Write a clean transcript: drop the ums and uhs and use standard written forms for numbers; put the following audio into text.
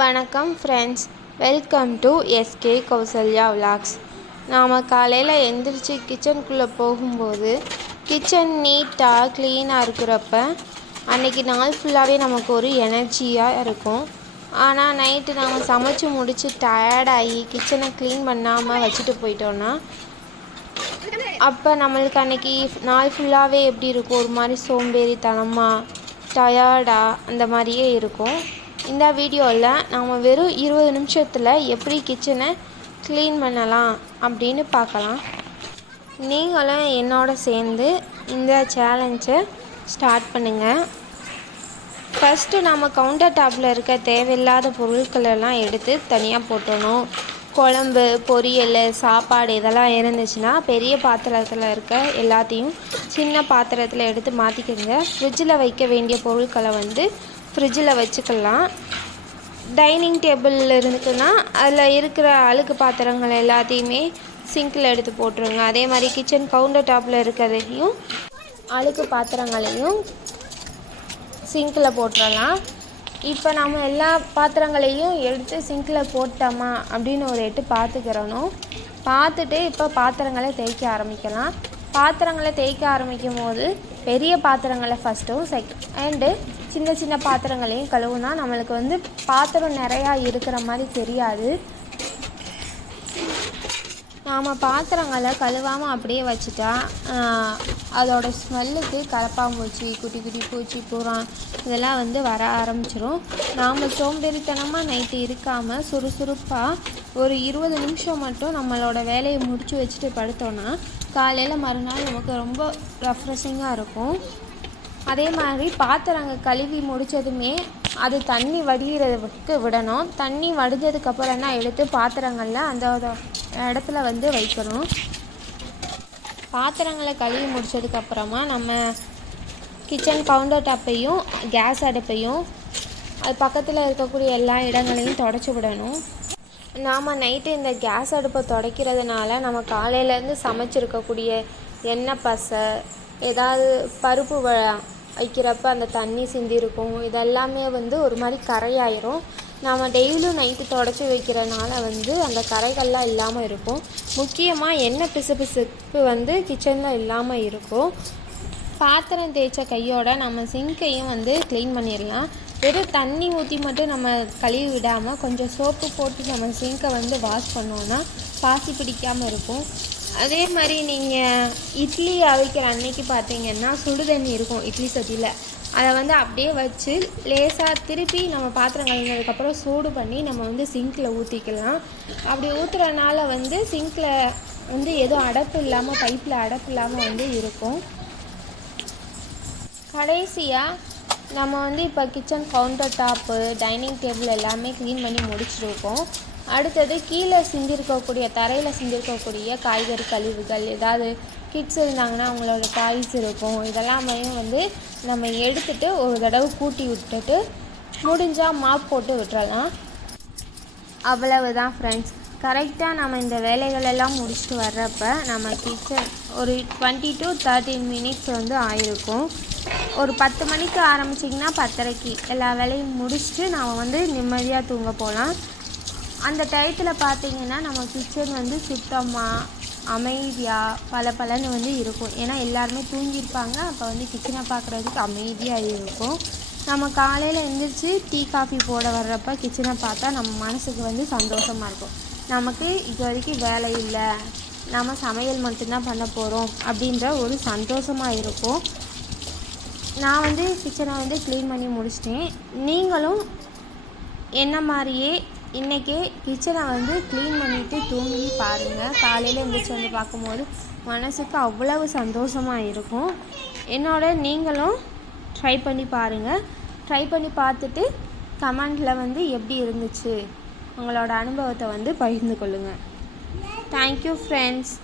வணக்கம் friends, welcome to SK Kausalya vlogs. நாம் காலையில் எந்திரிச்சு கிச்சனுக்குள்ளே போகும்போது கிச்சன் நீட்டாக க்ளீனாக இருக்கிறப்ப அன்றைக்கி நாள் ஃபுல்லாகவே நமக்கு ஒரு எனர்ஜியாக இருக்கும். ஆனால் நைட்டு நாம் சமைச்சு முடித்து டயர்டாகி கிச்சனை க்ளீன் பண்ணாமல் வச்சுட்டு போயிட்டோன்னா அப்போ நம்மளுக்கு அன்றைக்கி நாள் ஃபுல்லாகவே எப்படி இருக்கும், ஒரு மாதிரி சோம்பேறித்தனமாக டயர்டாக அந்த மாதிரியே இருக்கும். இந்த வீடியோவில் நாம் வெறும் 20 நிமிஷத்தில் எப்படி கிச்சனை க்ளீன் பண்ணலாம் அப்படின்னு பார்க்கலாம். நீங்களும் என்னோட சேர்ந்து இந்த சேலஞ்சை ஸ்டார்ட் பண்ணுங்கள். ஃபஸ்ட்டு நம்ம கவுண்டர் டாப்பில் இருக்க தேவையில்லாத பொருட்களெல்லாம் எடுத்து தனியாக போட்டணும். குழம்பு, பொரியல், சாப்பாடு இதெல்லாம் இருந்துச்சுன்னா பெரிய பாத்திரத்தில் இருக்க எல்லாத்தையும் சின்ன பாத்திரத்தில் எடுத்து மாற்றிக்கோங்க. ஃப்ரிட்ஜில் வைக்க வேண்டிய பொருட்களை ஃப்ரிட்ஜில் வச்சுக்கலாம். டைனிங் டேபிள் இருக்குன்னா அதில் இருக்கிற அழுக்கு பாத்திரங்கள் எல்லாத்தையுமே சிங்கில் எடுத்து போட்டுருங்க. அதே மாதிரி கிச்சன் கவுண்டர் டாப்பில் இருக்கிறதையும் அழுக்கு பாத்திரங்களையும் சிங்கில் போட்டுடலாம். இப்போ நம்ம எல்லா பாத்திரங்களையும் எடுத்து சிங்கில் போட்டோமா அப்படின்னு ஒரு எட்டு பார்த்துக்கிறணும். பார்த்துட்டு இப்போ பாத்திரங்களை தேய்க்க ஆரம்பிக்கலாம். பாத்திரங்களை தேய்க்க ஆரம்பிக்கும் போது பெரிய பாத்திரங்களை ஃபஸ்ட்டும் செகண்டு சின்ன சின்ன பாத்திரங்களையும் கழுவுனா நம்மளுக்கு பாத்திரம் நிறையா இருக்கிற மாதிரி தெரியாது. நாம் பாத்திரங்களை கழுவாமல் அப்படியே வச்சுட்டா அதோட ஸ்மெல்லுக்கு கரப்பாம்பூச்சி, குட்டி குட்டி பூச்சி, பூரான் இதெல்லாம் வர ஆரம்பிச்சிடும். நாம் சோம்பேறித்தனமாக நைட்டு இருக்காமல் சுறுசுறுப்பாக ஒரு 20 நிமிஷம் மட்டும் நம்மளோட வேலையை முடித்து வச்சுட்டு படுத்தோன்னா காலையில் மறுநாள் நமக்கு ரொம்ப ரெஃப்ரெஷிங்காக இருக்கும். அதே மாதிரி பாத்திரங்கள் கழுவி முடித்ததுமே அது தண்ணி வடிகிறதுக்கு விடணும். தண்ணி வடிஞ்சதுக்கப்புறம் தான் எடுத்து பாத்திரங்களில் அந்த இடத்துல வைக்கணும். பாத்திரங்களை கழுவி முடித்ததுக்கப்புறமா நம்ம கிச்சன் கவுண்டர் டாப்பையும் கேஸ் அடுப்பையும் அது பக்கத்தில் இருக்கக்கூடிய எல்லா இடங்களையும் தொடச்சி விடணும். நாம் நைட்டு இந்த கேஸ் அடுப்பை துடைக்கிறதுனால நம்ம காலையிலேருந்து சமைச்சிருக்கக்கூடிய எண்ணெய் பசை, ஏதாவது பருப்பு வைக்கிறப்ப அந்த தண்ணி சிந்திருக்கும், இதெல்லாமே ஒரு மாதிரி கரையாயிரும். நாம் டெய்லியும் நைட்டு தொடச்சி வைக்கிறனால அந்த கரைகள்லாம் இல்லாமல் இருக்கும். முக்கியமாக எண்ணெய் பிசுபிசுப்பு கிச்சனில் இல்லாமல் இருக்கும். பாத்திரம் தேய்ச்ச கையோட நம்ம சிங்கையும் க்ளீன் பண்ணிடலாம். வெறும் தண்ணி ஊற்றி மட்டும் நம்ம கழுவி விடாமல் கொஞ்சம் சோப்பு போட்டு நம்ம சிங்கை வாஷ் பண்ணோன்னா பாசி பிடிக்காமல் இருக்கும். அதே மாதிரி நீங்கள் இட்லி அவிக்கிற அன்னைக்கு பார்த்தீங்கன்னா சுடுதண்ணி இருக்கும் இட்லி சட்டியில், அதை அப்படியே வச்சு லேசாக திருப்பி நம்ம பாத்திரம் கழுவினதுக்கப்புறம் சூடு பண்ணி நம்ம சிங்கில் ஊற்றிக்கலாம். அப்படி ஊற்றுறனால சிங்கில் எதுவும் அடைப்பு இல்லாமல், பைப்பில் அடைப்பு இல்லாமல் இருக்கும். கடைசியாக நம்ம இப்போ kitchen counter top, dining table எல்லாமே க்ளீன் பண்ணி முடிச்சிருக்கோம். அடுத்தது கீழே சிந்திருக்கக்கூடிய தரையில் சிந்திருக்கக்கூடிய காய்கறி கழிவுகள், ஏதாவது கிட்ஸ் இருந்தாங்கன்னா அவங்களோட டாய்ஸ் இருக்கும், இதெல்லாமே நம்ம எடுத்துகிட்டு ஒரு தடவை கூட்டி விட்டுட்டு முடிஞ்சால் மாப் போட்டு விட்டுறலாம். அவ்வளவுதான் ஃப்ரெண்ட்ஸ். கரெக்டாக நம்ம இந்த வேலைகளெல்லாம் முடிச்சுட்டு வர்றப்ப நம்ம கிச்சன் ஒரு 20 to 30 minutes ஆயிருக்கும். ஒரு 10 மணிக்கு ஆரம்பிச்சிங்கன்னா 10:30க்கு எல்லா வேலையும் முடிச்சுட்டு நாம் நிம்மதியாக தூங்க போகலாம். அந்த டயத்தில் பார்த்திங்கன்னா நம்ம கிச்சன் சுத்தமாக அமைதியாக பளபளன்னு இருக்கும். ஏன்னா எல்லாருமே தூங்கியிருப்பாங்க. அப்போ கிச்சனை பார்க்குறதுக்கு அமைதியாக இருக்கும். நம்ம காலையில் எழுந்திரிச்சு டீ காஃபி போட வர்றப்ப கிச்சனை பார்த்தா நம்ம மனசுக்கு சந்தோஷமாக இருக்கும். நமக்கு இது வரைக்கும் வேலை இல்லை, நம்ம சமையல் மட்டும்தான் பண்ண போகிறோம் அப்படின்ற ஒரு சந்தோஷமாக இருக்கும். நான் கிச்சனை க்ளீன் பண்ணி முடிச்சிட்டேன். நீங்களும் என்ன மாதிரியே இன்றைக்கி கிச்சனை க்ளீன் பண்ணிவிட்டு தூங்கி பாருங்கள். காலையில் எழுந்திரிச்சு பார்க்கும்போது மனசுக்கு அவ்வளவு சந்தோஷமாக இருக்கும். நீங்களும் ட்ரை பண்ணி பாருங்கள். ட்ரை பண்ணி பார்த்துட்டு கமெண்டில் எப்படி இருந்துச்சு உங்களோட அனுபவத்தை பகிர்ந்து கொள்ளுங்கள். Thank you friends.